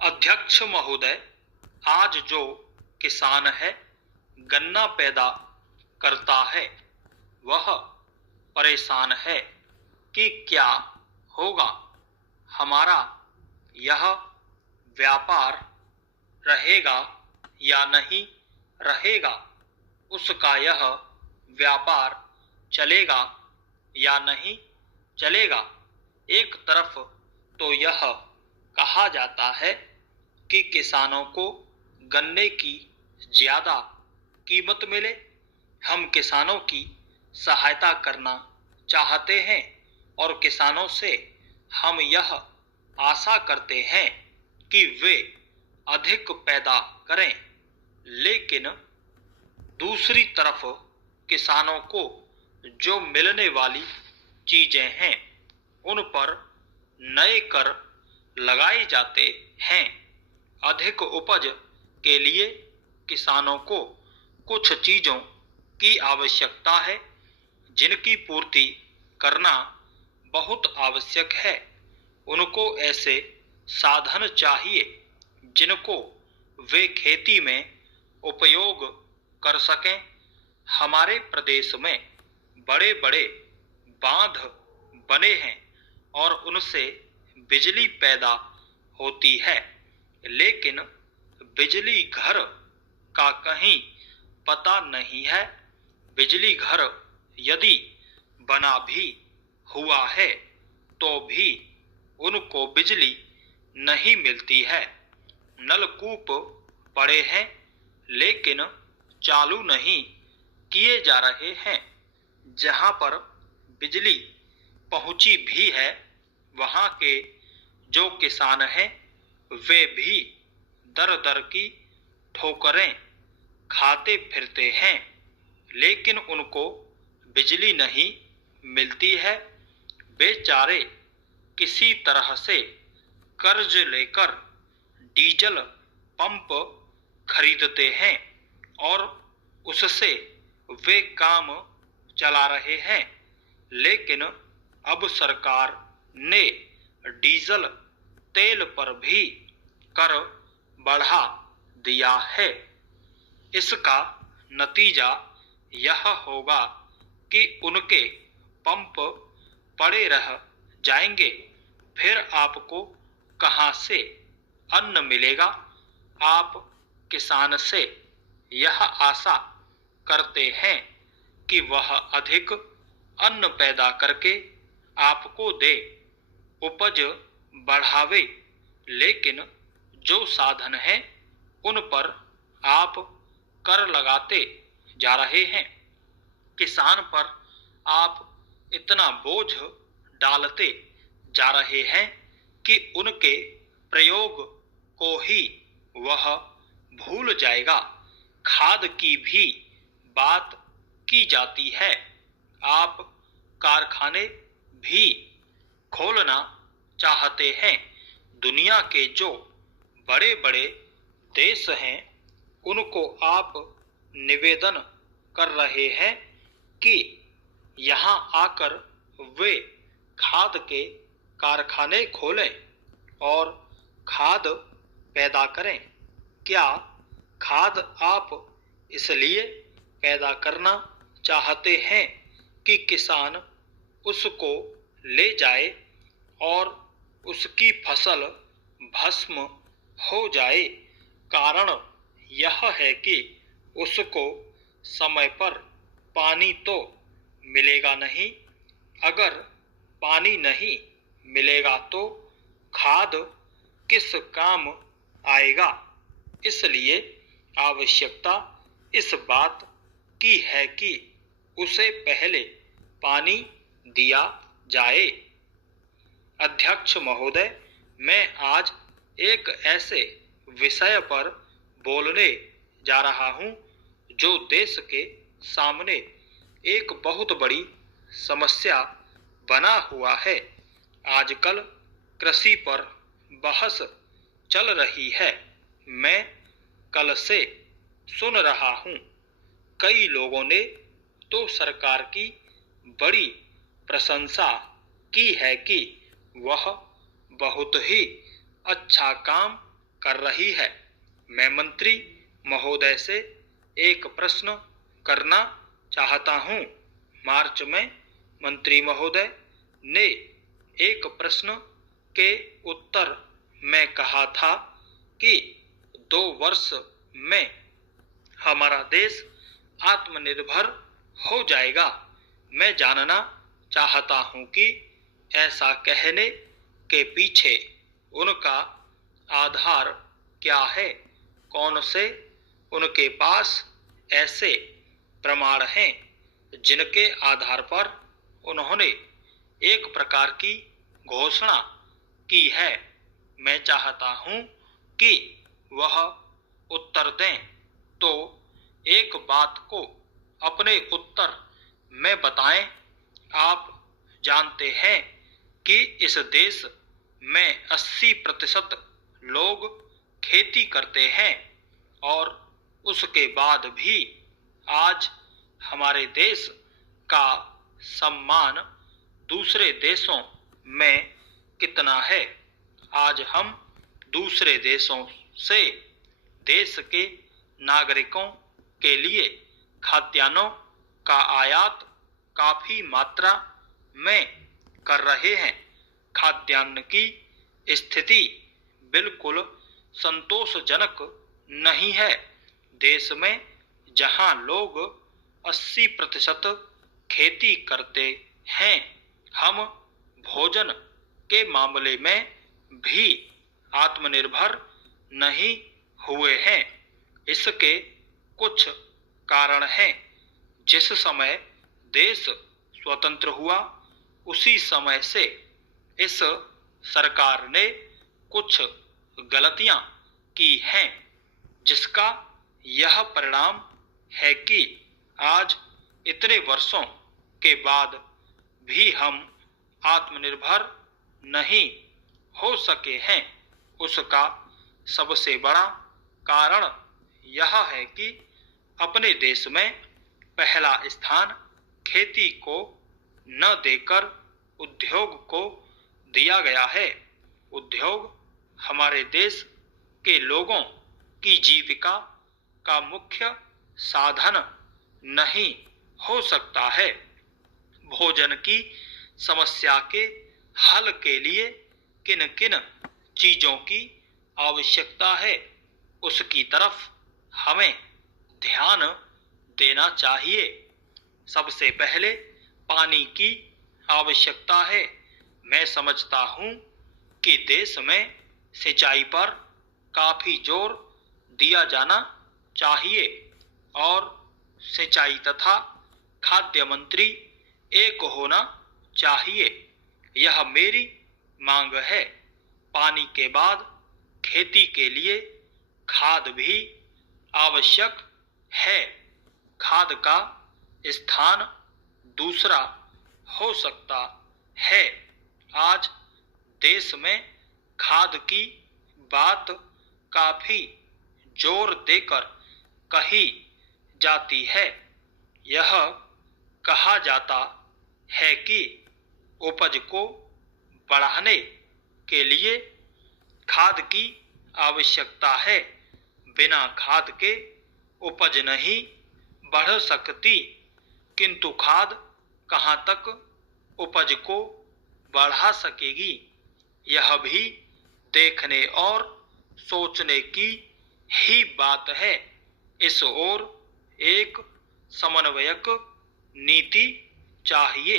अध्यक्ष महोदय, आज जो किसान है गन्ना पैदा करता है वह परेशान है कि क्या होगा, हमारा यह व्यापार रहेगा या नहीं रहेगा, उसका यह व्यापार चलेगा या नहीं चलेगा। एक तरफ तो यह कहा जाता है कि किसानों को गन्ने की ज्यादा कीमत मिले, हम किसानों की सहायता करना चाहते हैं और किसानों से हम यह आशा करते हैं कि वे अधिक पैदा करें, लेकिन दूसरी तरफ किसानों को जो मिलने वाली चीजें हैं उन पर नए कर लगाए जाते हैं। अधिक उपज के लिए किसानों को कुछ चीजों की आवश्यकता है जिनकी पूर्ति करना बहुत आवश्यक है। उनको ऐसे साधन चाहिए जिनको वे खेती में उपयोग कर सकें। हमारे प्रदेश में बड़े बड़े बांध बने हैं और उनसे बिजली पैदा होती है, लेकिन बिजली घर का कहीं पता नहीं है। बिजली घर यदि बना भी हुआ है तो भी उनको बिजली नहीं मिलती है। नलकूप पड़े हैं लेकिन चालू नहीं किए जा रहे हैं। जहां पर बिजली पहुंची भी है वहां के जो किसान हैं वे भी दर दर की ठोकरें खाते फिरते हैं, लेकिन उनको बिजली नहीं मिलती है। बेचारे किसी तरह से कर्ज लेकर डीजल पंप खरीदते हैं और उससे वे काम चला रहे हैं, लेकिन अब सरकार ने डीजल तेल पर भी कर बढ़ा दिया है। इसका नतीजा यह होगा कि उनके पंप पड़े रह जाएंगे, फिर आपको कहां से अन्न मिलेगा। आप किसान से यह आशा करते हैं कि वह अधिक अन्न पैदा करके आपको दे, उपज बढ़ावे, लेकिन जो साधन है उन पर आप कर लगाते जा रहे हैं। किसान पर आप इतना बोझ डालते जा रहे हैं कि उनके प्रयोग को ही वह भूल जाएगा। खाद की भी बात की जाती है। आप कारखाने भी खोलना चाहते हैं। दुनिया के जो बड़े बड़े देश हैं उनको आप निवेदन कर रहे हैं कि यहाँ आकर वे खाद के कारखाने खोलें और खाद पैदा करें। क्या खाद आप इसलिए पैदा करना चाहते हैं कि किसान उसको ले जाए और उसकी फसल भस्म हो जाए? कारण यह है कि उसको समय पर पानी तो मिलेगा नहीं। अगर पानी नहीं मिलेगा तो खाद किस काम आएगा? इसलिए आवश्यकता इस बात की है कि उसे पहले पानी दिया जाए। अध्यक्ष महोदय, मैं आज एक ऐसे विषय पर बोलने जा रहा हूं जो देश के सामने एक बहुत बड़ी समस्या बना हुआ है। आजकल कृषि पर बहस चल रही है। मैं कल से सुन रहा हूं, कई लोगों ने तो सरकार की बड़ी प्रशंसा की है कि वह बहुत ही अच्छा काम कर रही है। मैं मंत्री महोदय से एक प्रश्न करना चाहता हूँ। मार्च में मंत्री महोदय ने एक प्रश्न के उत्तर में कहा था कि 2 वर्ष में हमारा देश आत्मनिर्भर हो जाएगा। मैं जानना चाहता हूँ कि ऐसा कहने के पीछे उनका आधार क्या है। कौन से उनके पास ऐसे प्रमाण हैं जिनके आधार पर उन्होंने एक प्रकार की घोषणा की है। मैं चाहता हूँ कि वह उत्तर दें। तो एक बात को अपने उत्तर में बताएं। आप जानते हैं कि इस देश में 80% लोग खेती करते हैं और उसके बाद भी आज हमारे देश का सम्मान दूसरे देशों में कितना है। आज हम दूसरे देशों से देश के नागरिकों के लिए खाद्यान्नों का आयात काफी मात्रा में कर रहे हैं। खाद्यान्न की स्थिति बिल्कुल संतोषजनक नहीं है। देश में जहां लोग 80% खेती करते हैं, हम भोजन के मामले में भी आत्मनिर्भर नहीं हुए हैं। इसके कुछ कारण हैं। जिस समय देश स्वतंत्र हुआ उसी समय से इस सरकार ने कुछ गलतियां की हैं, जिसका यह परिणाम है कि आज इतने वर्षों के बाद भी हम आत्मनिर्भर नहीं हो सके हैं। उसका सबसे बड़ा कारण यह है कि अपने देश में पहला स्थान खेती को न देकर उद्योग को दिया गया है। उद्योग हमारे देश के लोगों की जीविका का मुख्य साधन नहीं हो सकता है। भोजन की समस्या के हल के लिए किन किन चीजों की आवश्यकता है, उसकी तरफ हमें ध्यान देना चाहिए। सबसे पहले पानी की आवश्यकता है। मैं समझता हूँ कि देश में सिंचाई पर काफी जोर दिया जाना चाहिए और सिंचाई तथा खाद्य मंत्री एक होना चाहिए। यह मेरी मांग है। पानी के बाद खेती के लिए खाद भी आवश्यक है। खाद का स्थान दूसरा हो सकता है। आज देश में खाद की बात काफी जोर देकर कही जाती है। यह कहा जाता है कि उपज को बढ़ाने के लिए खाद की आवश्यकता है। बिना खाद के उपज नहीं बढ़ सकती। किंतु खाद कहाँ तक उपज को बढ़ा सकेगी, यह भी देखने और सोचने की ही बात है। इस ओर एक समन्वयक नीति चाहिए।